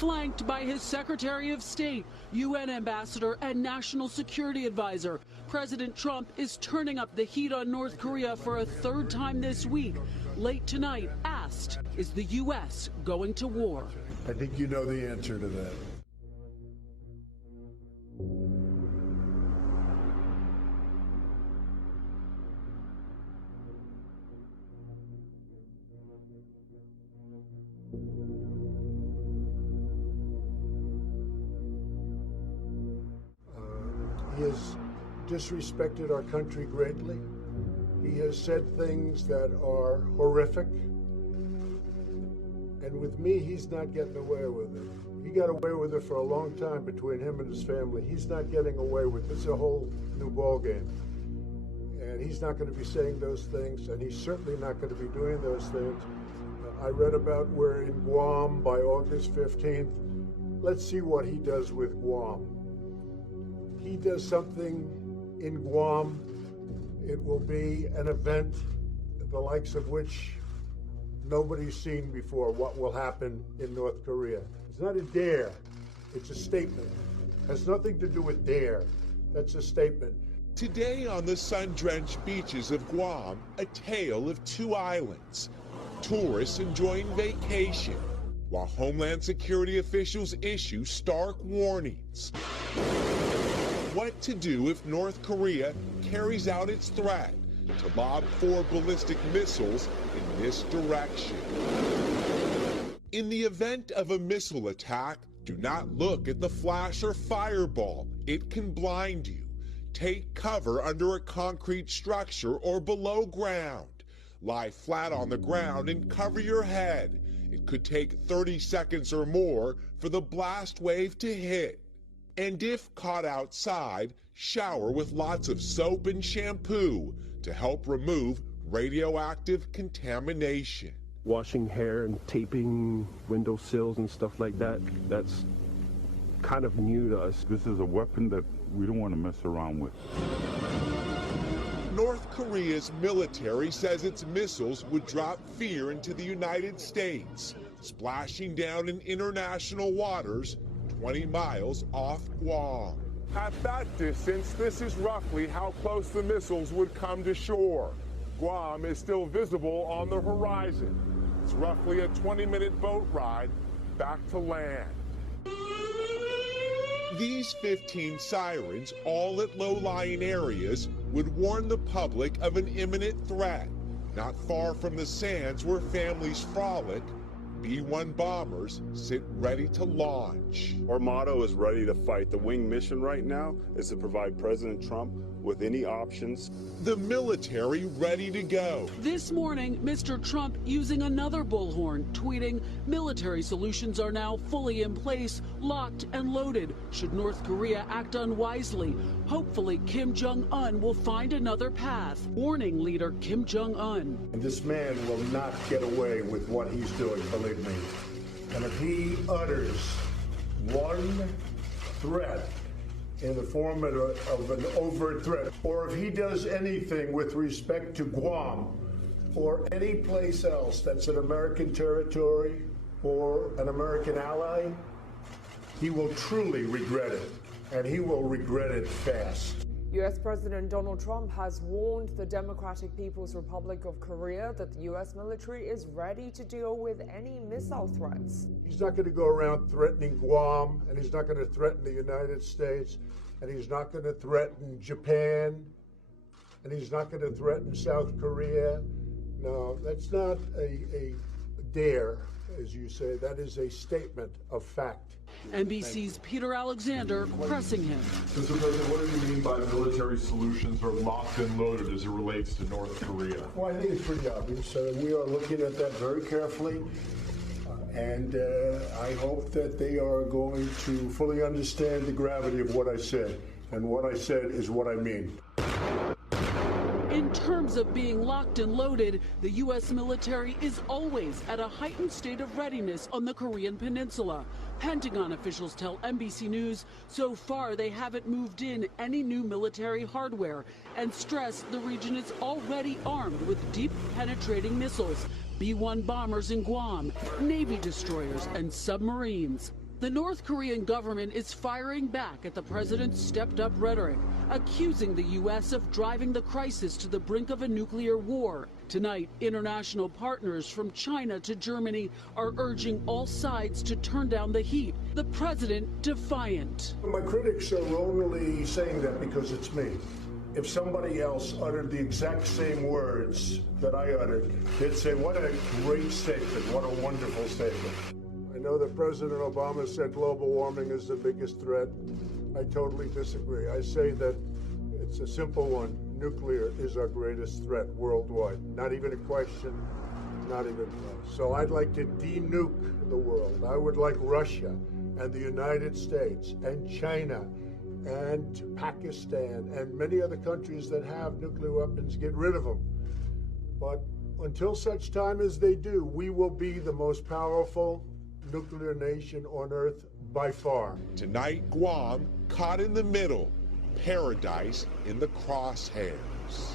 flanked by his Secretary of State, UN Ambassador, and National Security Advisor. President Trump is turning up the heat on North Korea for a third time this week. Late tonight, asked, is the U.S. going to war? I think you know the answer to that. He has disrespected our country greatly. He has said things that are horrific. And with me, he's not getting away with it. He got away with it for a long time between him and his family. He's not getting away with it. It's a whole new ballgame. And he's not going to be saying those things, and he's certainly not going to be doing those things. I read about we're in Guam by August 15th. Let's see what he does with Guam. He does something in Guam, it will be an event the likes of which nobody's seen before. What will happen in North Korea? It's not a dare, it's a statement. It has nothing to do with dare. That's a statement. Today on the sun-drenched beaches of Guam, a tale of two islands. Tourists enjoying vacation, while Homeland Security officials issue stark warnings. What to do if North Korea carries out its threat to lob 4 ballistic missiles in this direction. In the event of a missile attack, do not look at the flash or fireball. It can blind you. Take cover under a concrete structure or below ground. Lie flat on the ground and cover your head. It could take 30 seconds or more for the blast wave to hit. And if caught outside, shower with lots of soap and shampoo to help remove radioactive contamination. Washing hair and taping windowsills and stuff like that, that's kind of new to us. This is a weapon that we don't want to mess around with. North Korea's military says its missiles would drop fear into the United States, splashing down in international waters 20 miles off Guam. At that distance, this is roughly how close the missiles would come to shore. Guam is still visible on the horizon. It's roughly a 20-minute boat ride back to land. These 15 sirens, all at low-lying areas, would warn the public of an imminent threat. Not far from the sands where families frolic, B-1 bombers sit ready to launch. Our motto is ready to fight. The wing mission right now is to provide President Trump with any options. The military ready to go. This morning, Mr. Trump using another bullhorn, tweeting, military solutions are now fully in place, locked and loaded. Should North Korea act unwisely, hopefully Kim Jong-un will find another path. Warning leader Kim Jong-un. And this man will not get away with what he's doing, believe me. And if he utters one threat in the form of an overt threat, or if he does anything with respect to Guam or any place else that's an American territory or an American ally, he will truly regret it, and he will regret it fast. U.S. President Donald Trump has warned the Democratic People's Republic of Korea that the U.S. military is ready to deal with any missile threats. He's not going to go around threatening Guam, and he's not going to threaten the United States, and he's not going to threaten Japan, and he's not going to threaten South Korea. No, that's not a dare, as you say. That is a statement of fact. NBC's Peter Alexander pressing him. Mr. President, what do you mean by military solutions are locked and loaded as it relates to North Korea? Well, I think it's pretty obvious. We are looking at that very carefully, and I hope that they are going to fully understand the gravity of what I said. And what I said is what I mean. In terms of being locked and loaded, the U.S. military is always at a heightened state of readiness on the Korean Peninsula. Pentagon officials tell NBC News so far they haven't moved in any new military hardware and stress the region is already armed with deep penetrating missiles, B-1 bombers in Guam, Navy destroyers and submarines. The North Korean government is firing back at the president's stepped-up rhetoric, accusing the U.S. of driving the crisis to the brink of a nuclear war. Tonight, international partners from China to Germany are urging all sides to turn down the heat. The president defiant. My critics are only saying that because it's me. If somebody else uttered the exact same words that I uttered, they'd say, what a great statement, what a wonderful statement. I know that President Obama said global warming is the biggest threat. I totally disagree. I say that it's a simple one. Nuclear is our greatest threat worldwide. Not even a question, not even close. So I'd like to de-nuke the world. I would like Russia and the United States and China and Pakistan and many other countries that have nuclear weapons, get rid of them. But until such time as they do, we will be the most powerful nuclear nation on Earth by far. Tonight, Guam caught in the middle, paradise in the crosshairs.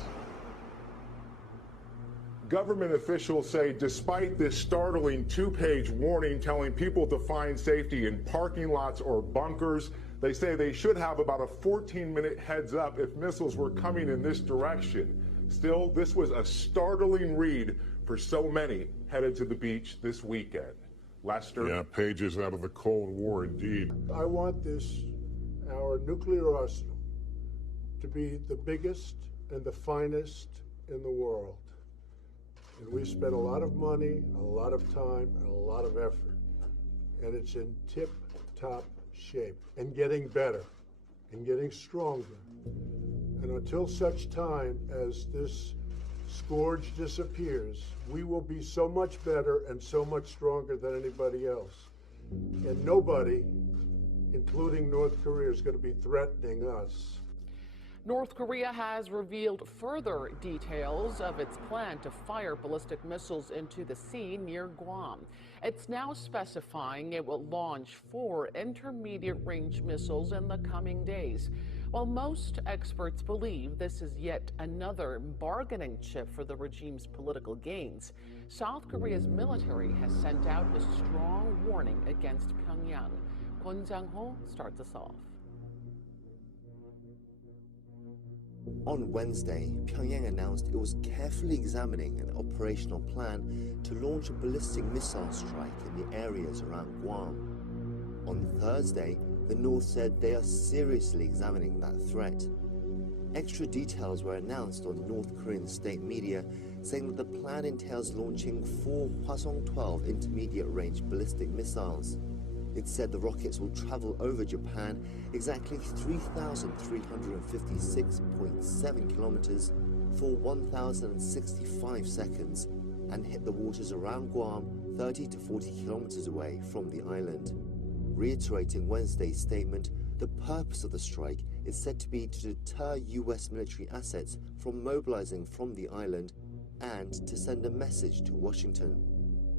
Government officials say despite this startling two-page warning telling people to find safety in parking lots or bunkers, they say they should have about a 14-minute heads up if missiles were coming in this direction. Still, this was a startling read for so many headed to the beach this weekend. Lester? Yeah, pages out of the Cold War indeed. I want our nuclear arsenal, to be the biggest and the finest in the world. And we spent a lot of money, a lot of time, and a lot of effort. And it's in tip-top shape and getting better and getting stronger. And until such time as this scourge disappears, we will be so much better and so much stronger than anybody else. And nobody, including North Korea, is going to be threatening us. North Korea has revealed further details of its plan to fire ballistic missiles into the sea near Guam. It's now specifying it will launch 4 intermediate-range missiles in the coming days. While most experts believe this is yet another bargaining chip for the regime's political gains, South Korea's military has sent out a strong warning against Pyongyang. Kwon Jang-ho starts us off. On Wednesday, Pyongyang announced it was carefully examining an operational plan to launch a ballistic missile strike in the areas around Guam. On Thursday, the North said they are seriously examining that threat. Extra details were announced on North Korean state media, saying that the plan entails launching 4 Hwasong-12 intermediate-range ballistic missiles. It said the rockets will travel over Japan exactly 3,356.7 kilometers for 1,065 seconds and hit the waters around Guam 30 to 40 kilometers away from the island. Reiterating Wednesday's statement, the purpose of the strike is said to be to deter U.S. military assets from mobilizing from the island and to send a message to Washington.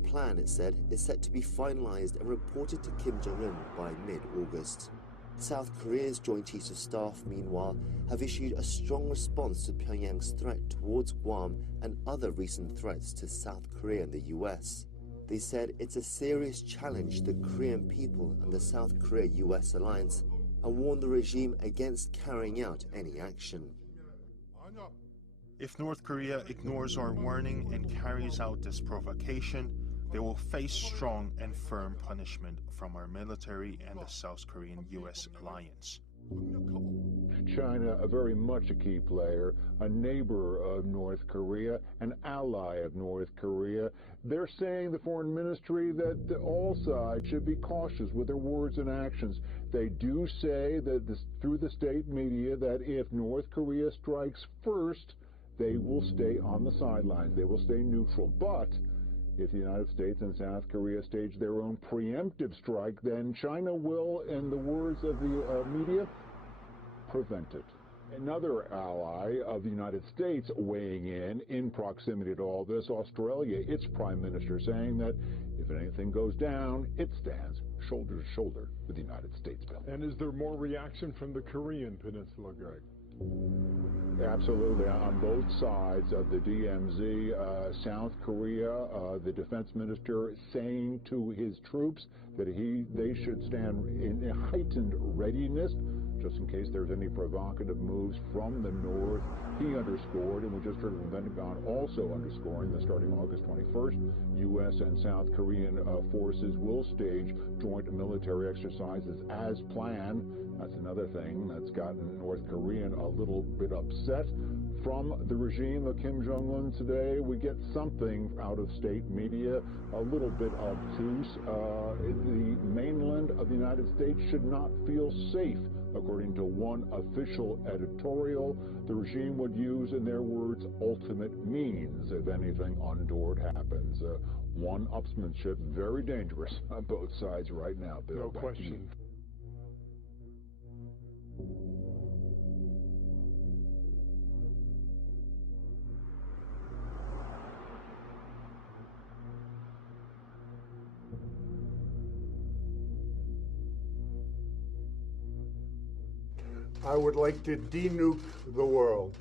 Plan, it said, is set to be finalized and reported to Kim Jong-un by mid-August. South Korea's Joint Chiefs of Staff, meanwhile, have issued a strong response to Pyongyang's threat towards Guam and other recent threats to South Korea and the US. They said it's a serious challenge to the Korean people and the South Korea-US alliance and warned the regime against carrying out any action. If North Korea ignores our warning and carries out this provocation, they will face strong and firm punishment from our military and the South Korean-US alliance. China, a very much a key player, a neighbor of North Korea, an ally of North Korea. They're saying, the foreign ministry, that all sides should be cautious with their words and actions. They do say that through the state media that if North Korea strikes first, they will stay on the sidelines. They will stay neutral. But if the United States and South Korea stage their own preemptive strike, then China will, in the words of the media, prevent it. Another ally of the United States weighing in proximity to all this, Australia, its prime minister saying that if anything goes down, it stands shoulder to shoulder with the United States. Bill. And is there more reaction from the Korean peninsula, Greg? Absolutely. On both sides of the DMZ, South Korea, the defense minister saying to his troops that they should stand in heightened readiness just in case there's any provocative moves from the north. He underscored, and we just heard from the Pentagon also underscoring that starting August 21st, U.S. and South Korean forces will stage joint military exercises as planned. That's another thing that's gotten North Korean a little bit upset. From the regime of Kim Jong-un today, we get something out of state media, a little bit obtuse. The mainland of the United States should not feel safe, according to one official editorial. The regime would use, in their words, ultimate means if anything untoward happens. One-upsmanship, very dangerous on both sides right now, Bill. No question. I would like to denuke the world.